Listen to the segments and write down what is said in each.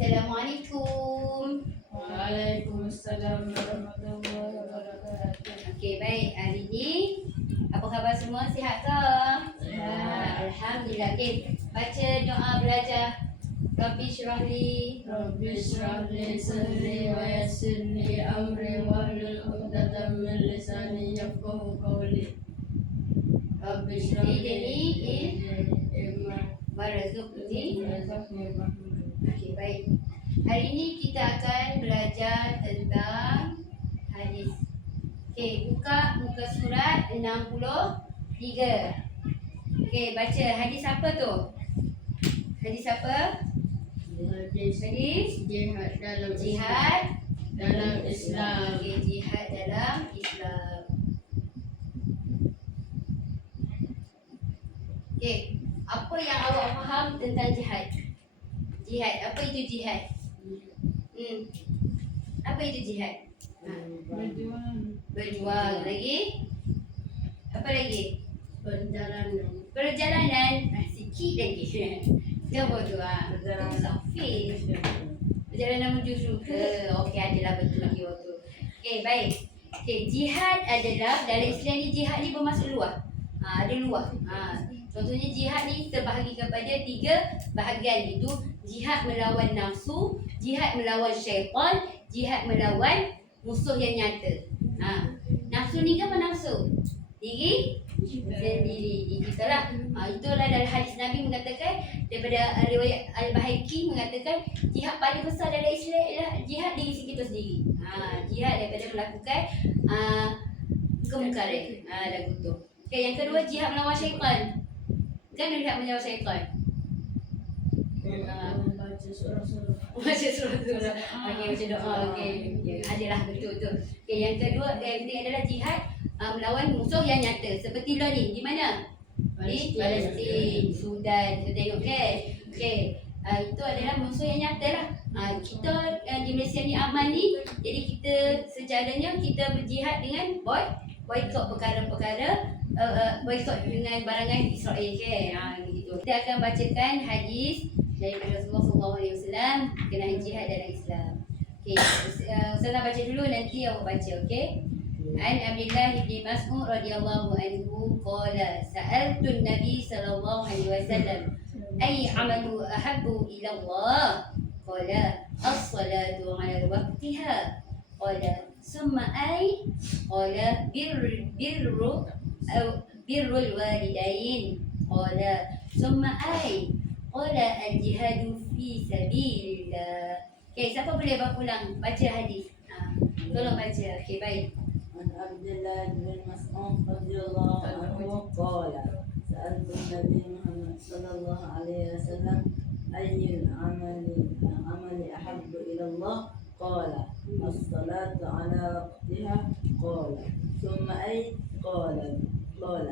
Assalamualaikum. Waalaikumsalam warahmatullahi wabarakatuh. Okey, baik. Hari ni apa khabar semua? Sihat ke? Sihat. Alhamdulillah. Okey, baca doa belajar. Rabbi syrah li. Rabbi shrah li sadri wa yassir li amri wahlul 'uqdatam min lisani yafqahu qawli. Rabbi shrah li ilma Warzuqni. warzuqni rahmah. Okey, baik. Hari ni kita akan belajar tentang hadis. Okey, buka muka surat 63. Okey, baca hadis apa tu? Hadis apa? Hadis Hadis jihad dalam jihad dalam Islam. Okey, jihad dalam Islam. Okey, apa yang awak faham tentang jihad? Jihad, apa itu jihad? Apa itu jihad? Berjuang Berjuang. Lagi? Apa lagi? perjalanan Perjalanan. Sikit lagi. Coba tu Safiz. Perjalanan menuju syurga. Okey, adalah betul lagi waktu. Okey, baik. Okey, jihad adalah dalam Islam ni jihad ni bermaksud luas. Ada luas. Contohnya jihad ni terbahagi kepada 3 bahagian, iaitu jihad melawan nafsu, jihad melawan syaitan, jihad melawan musuh yang nyata. Nafsu ni kan apa nafsu? Diri sendiri kita lah. Itulah dalam hadis Nabi mengatakan, daripada riwayat Al-Baihaqi mengatakan jihad paling besar dalam Islam ialah jihad diri kita sendiri. Jihad daripada melakukan kemungkaran dan kutuk. Okay, yang kedua jihad melawan syaitan. Kan jihad melawan syaitan. membaca surah-surah. Baca surah-surah. Okey, baca doa. Okey, adalah betul tu. Okey, yang kedua yang penting adalah jihad melawan musuh yang nyata. Seperti lah ni, di mana? Di Palestin, Sudan. Kita tengok kan? Okey, itu adalah musuh yang nyata lah. Kita di Malaysia ni aman ni, jadi kita secaranya kita berjihad dengan boykot perkara-perkara, boykot dengan barangan Israel kan? Begitu. Kita akan bacakan hadis daripada Rasulullah SAW berkenaan jihad dalam Islam. Okey, Ustazah baca dulu, nanti awak baca, okey? An Abdullah bin Mas'ud radhiyallahu anhu qala sa'altu an-nabi sallallahu alaihi wasallam ay amalu ahabbu ila Allah qala as-salatu 'ala waqtiha qala summa ay qala birrul walidain qala summa ay qala al-jihadu fi sabilillah. Okey, siapa boleh ulang baca hadis? Tolong baca. Okey, baik. عن عبد الله بن مسعود رضي الله عنه قال سألت النبي محمد صلى الله عليه وسلم أي العمل أحب إلى الله قال الصلاة على وقتها قال ثم أي قال بر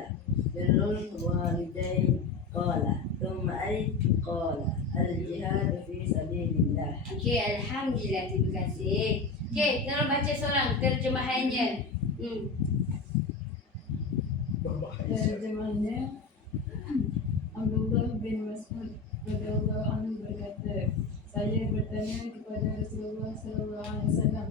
الوالدين قال ثم أي قال الجهاد في سبيل الله. Okey, alhamdulillah, terima kasih. Okey, tolong baca seorang terjemahannya. Terjemahannya, Abdullah bin Mas'ud radhiyallahu anhu berkata, saya bertanya kepada Rasulullah sallallahu alaihi wasallam,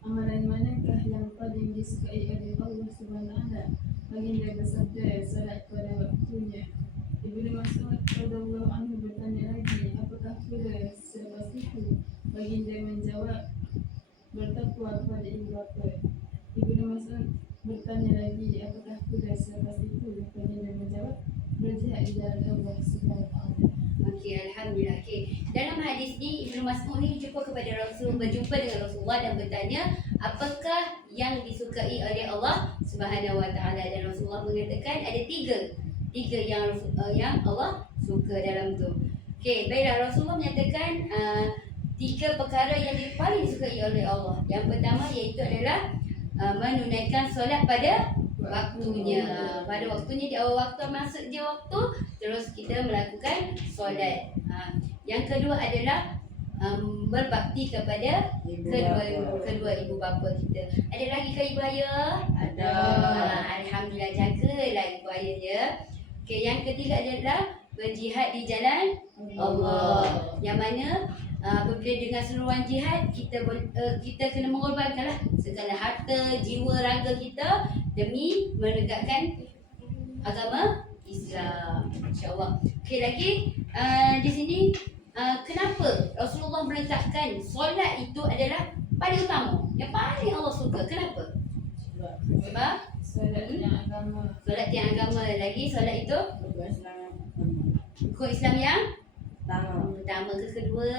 amalan manakah yang paling disukai oleh Allah Subhanahu wa taala? Baginda bersabda, salat pada waktunya. Ibnu Mas'ud radhiyallahu anhu bertanya lagi, apakah pula selepas itu? Baginda menjawab, bertakwa kepada ibu bapa. Ibnu Mas'ud bertanya lagi, apakah pula selepas itu? Baginda menjawab, berjihad di jalan Allah Subhanahu wa taala. Okey, alhamdulillah. Okey, dalam hadis ni Ibnu Mas'ud ni berjumpa dengan Rasulullah dan bertanya apakah yang disukai oleh Allah Subhanahu wa taala, dan Rasulullah mengatakan ada tiga yang Allah suka dalam tu. Okey, baiklah, Rasulullah menyatakan 3 perkara yang paling disukai oleh Allah. Yang pertama iaitu adalah menunaikan solat pada waktunya. Pada waktunya, di awal waktu, masuk je waktu, terus kita melakukan solat. Yang kedua adalah berbakti kepada kedua ibu bapa kita. Ada lagi ke ibu ayah? Ada. Alhamdulillah, jagalah ibu ayah ya. Okey, yang ketiga adalah berjihad di jalan Allah. Yang mana apabila dengan seruan jihad kita kena mengorbankanlah segala harta, jiwa, raga kita demi menegakkan agama Islam, insya-Allah. Okey, lagi di sini kenapa Rasulullah meletakkan solat itu adalah paling utama, yang paling Allah suka? Kenapa? Sebab Solat yang agama. solat yang agama. Lagi solat itu Rukun Islam yang pertama. rukun Islam yang Pertama. pertama ke kedua?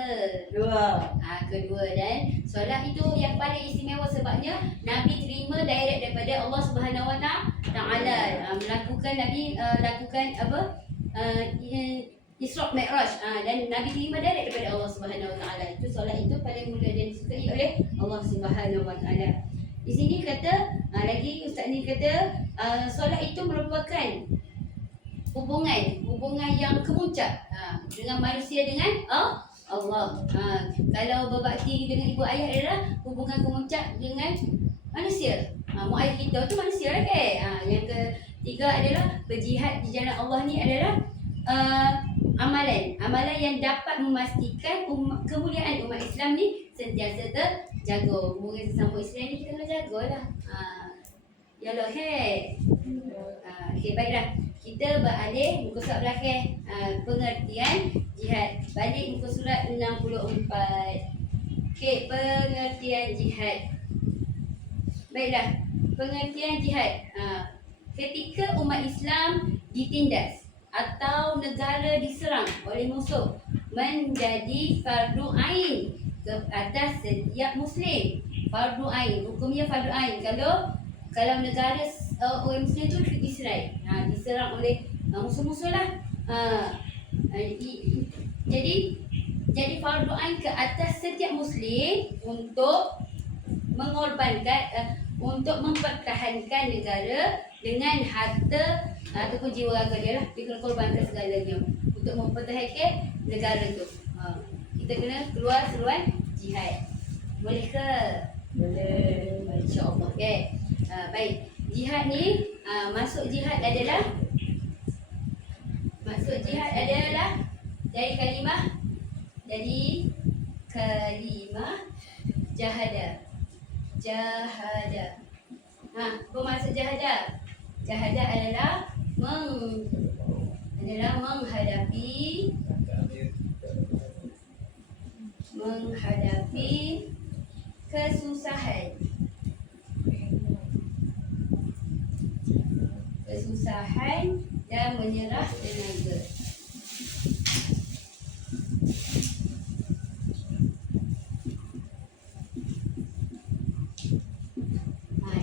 Dua. Kedua. Dan solat itu yang paling istimewa sebabnya Nabi terima direct daripada Allah Subhanahu Wa Taala. Melakukan Nabi lakukan apa? Isra Mi'raj, dan Nabi terima direct daripada Allah Subhanahu Wa Taala. Itu solat itu paling mulia dan disukai oleh Allah Subhanahu Wa Taala. Di sini kata lagi ustaz ni kata solat itu merupakan hubungan yang kemuncak dengan manusia dengan Allah. Kalau berbakti dengan ibu ayah adalah hubungan kemuncak dengan manusia. Mak ayah kita tu manusia lah kan. Yang ketiga adalah berjihad di jalan Allah ni adalah amalan yang dapat memastikan kemuliaan umat Islam ni sentiasa terjaga. Hubungan sesama Islam ni kita kena jagalah. Yalah okey, baiklah. Kita beralih muka surat belakang. Pengertian jihad. Balik muka surat 64. Okey, pengertian jihad. Baiklah, pengertian jihad. Ketika umat Islam ditindas atau negara diserang oleh musuh, menjadi fardu ain ke atas setiap Muslim. Fardu ain, hukumnya fardu ain. Kalau negara orang Muslim tu diserang oleh musuh-musuh lah. Jadi fardu ain ke atas setiap Muslim untuk mengorbankan, untuk mempertahankan negara dengan harta ataupun jiwa raga dia lah. Dia kena korbankan segalanya untuk mempertahankan negara tu. Kita kena keluar seruan jihad. Boleh ke? Boleh. InsyaAllah. Okay. Baik. Jihad ni masuk jihad adalah dari kalimah jahada. Apa maksud jahada? Jahada adalah menghadapi kesusahan dan menyerah tenaga.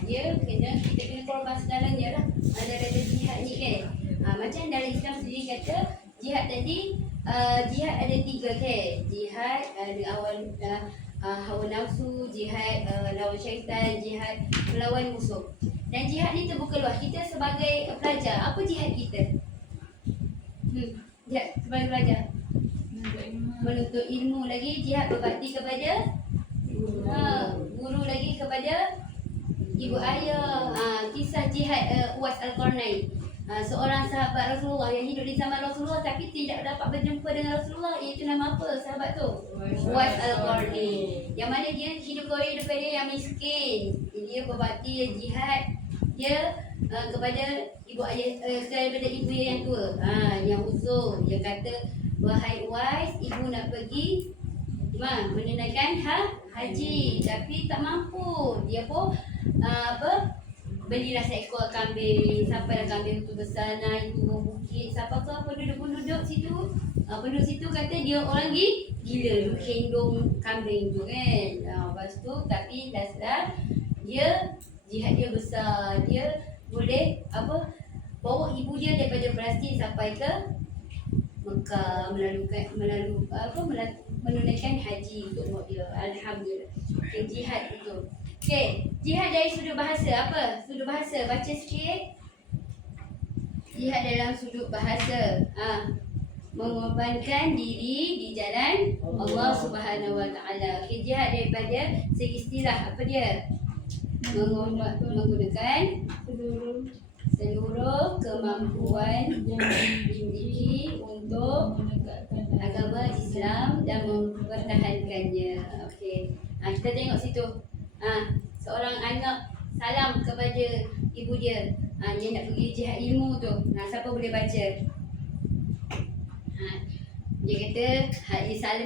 Kita kena korban segalanya lah daripada jihad ni kan. Macam dalam Islam sendiri kata jihad tadi, jihad ada 3 kan. Jihad awal hawa nafsu, jihad lawan syaitan, jihad melawan musuh. Dan jihad ni terbuka luas. Kita sebagai pelajar, apa jihad kita? Jihad sebagai pelajar menuntut ilmu, lagi jihad berbakti kepada guru, lagi kepada ibu ayah. Kisah jihad Uwais Al-Qarnain, seorang sahabat Rasulullah yang hidup di zaman Rasulullah tapi tidak dapat berjumpa dengan Rasulullah. Iaitu nama apa sahabat tu? Uwais Al-Qarnain. Yang mana dia hidup kehidupan dia yang miskin. Dia berbakti jihad dia kepada ibu ayah, kepada ibu yang tua, yang uzur. Dia kata, wahai Uwais, ibu nak pergi menunaikan haji tapi tak mampu. Dia pun belilah seekor kambing. Sampailah kambing tu besar, naik turun bukit. Siapa ke penduduk situ, penduduk situ kata dia orang gila duk hendong kambing tu kan. Lepas tu tapi last dia jihad dia besar. Dia boleh bawa ibu dia daripada Palestin sampai ke Mekah, menunaikan haji untuk mak dia. Alhamdulillah. Okay, jihad itu. Okay, jihad dari sudut bahasa apa? Sudut bahasa, baca sikit. Jihad dalam sudut bahasa, mengorbankan diri di jalan Allah Subhanahu Wa Taala. Okay, jihad daripada segi istilah apa dia? Menggunakan seluruh kemampuan yang dimiliki untuk menegakkan agama Islam dan mempertahankannya. Okey. Kita tengok situ. Seorang anak salam kepada ibu dia. Dia nak pergi jihad ilmu tu. Siapa boleh baca? Dia kata,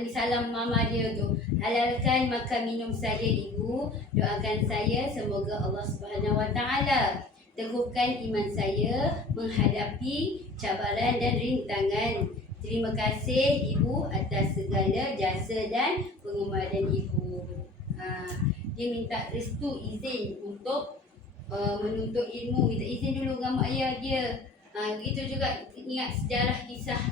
salam mama dia tu. Halalkan makan minum saya ibu. Doakan saya semoga Allah Subhanahu Wa Taala teguhkan iman saya menghadapi cabaran dan rintangan. Terima kasih ibu atas segala jasa dan pengorbanan ibu. Dia minta restu, izin untuk menuntut ilmu. Minta izin dulu dengan mak ayah dia. Begitu juga ingat sejarah kisah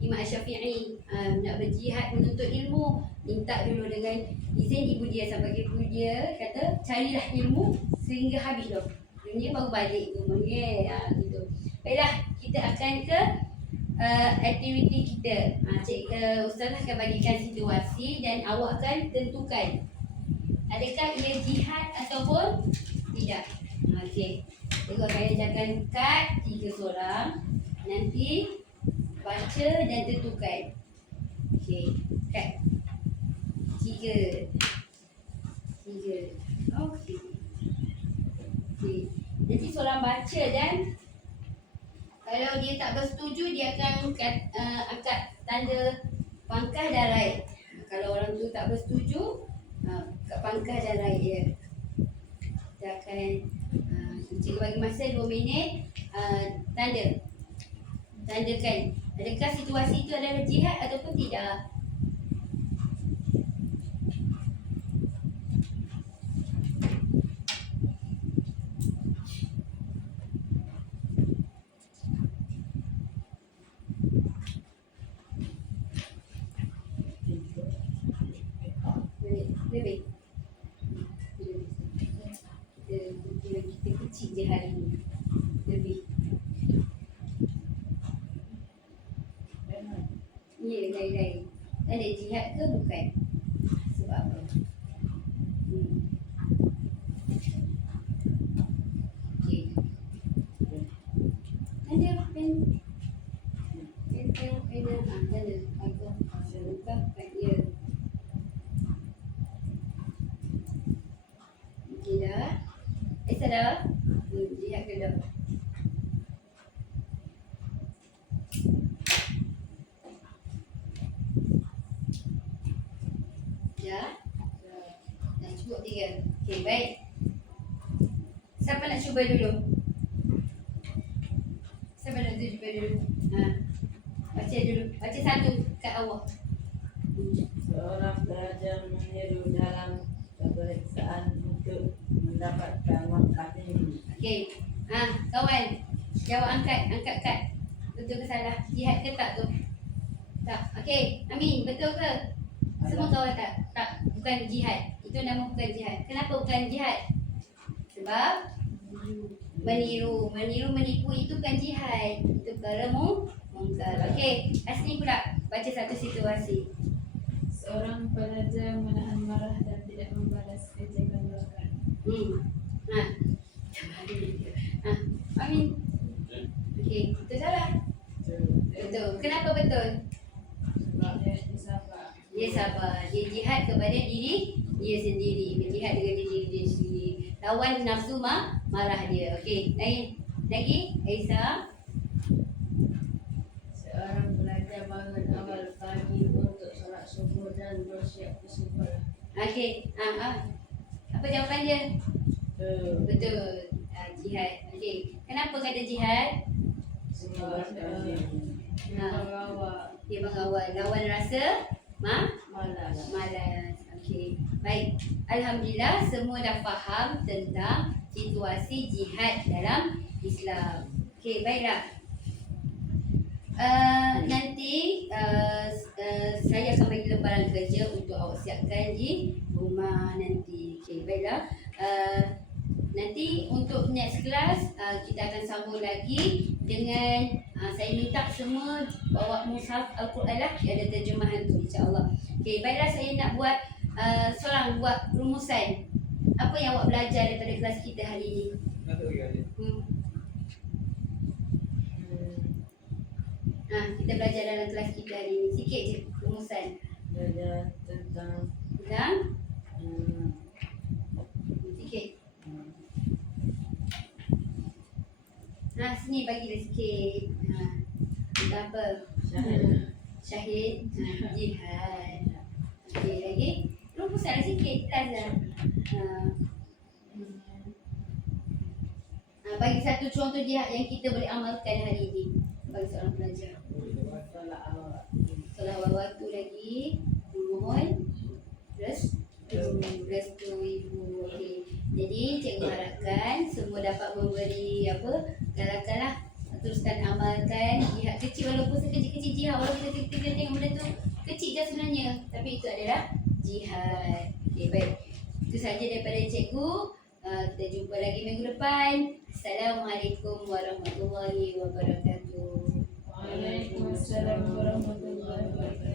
Imam Syafi'i nak berjihad menuntut ilmu, minta dulu dengan izin ibu dia, sampai ibu dia kata carilah ilmu sehingga habis tu dunia baru balik rumah gitu. Baiklah, kita akan ke aktiviti kita. Ustazah akan bagikan situasi dan awak akan tentukan adakah ia jihad ataupun tidak. Okey. Tengok saya akan kad 3 seorang. Nanti baca dan tentukan. Okey. Kad 3. Okey. Okey. Nanti seorang baca dan kalau dia tak bersetuju dia akan angkat tanda pangkah dan right. Kalau orang tu tak bersetuju, kat pangkah dan right dia. Kita akan cikgu bagi masa 2 minit. Tandakan adakah situasi itu adalah jihad ataupun tidak. Lebih. Kita kecil je hari ni. Lebih. Ya, lain-lain. Ada jihad ke bukan? Sebab apa? Okey. Ada pen. Ada. Aku buka kat dia. Okey dah. Dah. Jihad ke dah? Dah cukup 3. Okey, baik. Siapa nak cuba dulu? Siapa nak cuba dulu? Baca dulu. Baca satu kat awak. Seorang pelajar meniru dalam peperiksaan untuk mendapatkan markah tinggi. Okey. Kawan, jawab angkat kad. Betul ke salah? Jihad ke tak tu? Tak. Okey, Amin, betul ke? Semua kawan tak, bukan jihad. Itu nama bukan jihad. Kenapa bukan jihad? Sebab menipu itu bukan jihad. Itu perkara mungkar. Okey, Asni pula baca satu situasi. Seorang pelajar menahan marah dan tidak membalas ejekan rakan. Amin. Okey, itu salah. Betul. Kenapa betul? Sebab dia sabar. Dia sabar. Dia jihad kepada diri dia sendiri. Berjihad dengan diri dia sendiri. Lawan nafsu marah dia. Okey, lagi Aisyah. Seorang pelajar bangun awal pagi untuk solat subuh dan bersiap ke sekolah. Okey. Apa jawapan dia? Betul. Jihad. Okey. Kenapa kata jihad? Sebab Dia mengawal lawan rasa malas. Okey. Baik. Alhamdulillah semua dah faham tentang situasi jihad dalam Islam. Okey, baiklah. Nanti saya akan bagi lembaran kerja untuk awak siapkan di rumah nanti. Okey, baiklah. Nanti untuk next class kita akan sambung lagi dengan saya minta semua bawa mushaf Al-Quran lah, ada terjemahan tu insya-Allah. Okey, baiklah, saya nak buat seorang buat rumusan. Apa yang awak belajar daripada kelas kita hari ini? Kita belajar dalam kelas kita hari ni. Sikit je rumusan. Belajar tentang Sikit. Sini bagilah sikit. Tentang apa? Syahid. Jihad. Okey, lagi. Rumusan sikit. Lazar. Bagi satu contoh jihad yang kita boleh amalkan hari ini. Bagi seorang pelajar. Selawat waktu lagi. Mohon restu ibu. Okey. Jadi cikgu harapkan semua dapat memberi galakanlah teruskan amalkan jihad kecil, walaupun sekecil-kecil jihad, walaupun kita tengok benda tu kecil je sebenarnya, tapi itu adalah jihad. Okey, baik. Itu saja daripada cikgu. Kita jumpa lagi minggu depan. Assalamualaikum warahmatullahi wabarakatuh. Waalaikumsalam warahmatullahi wabarakatuh.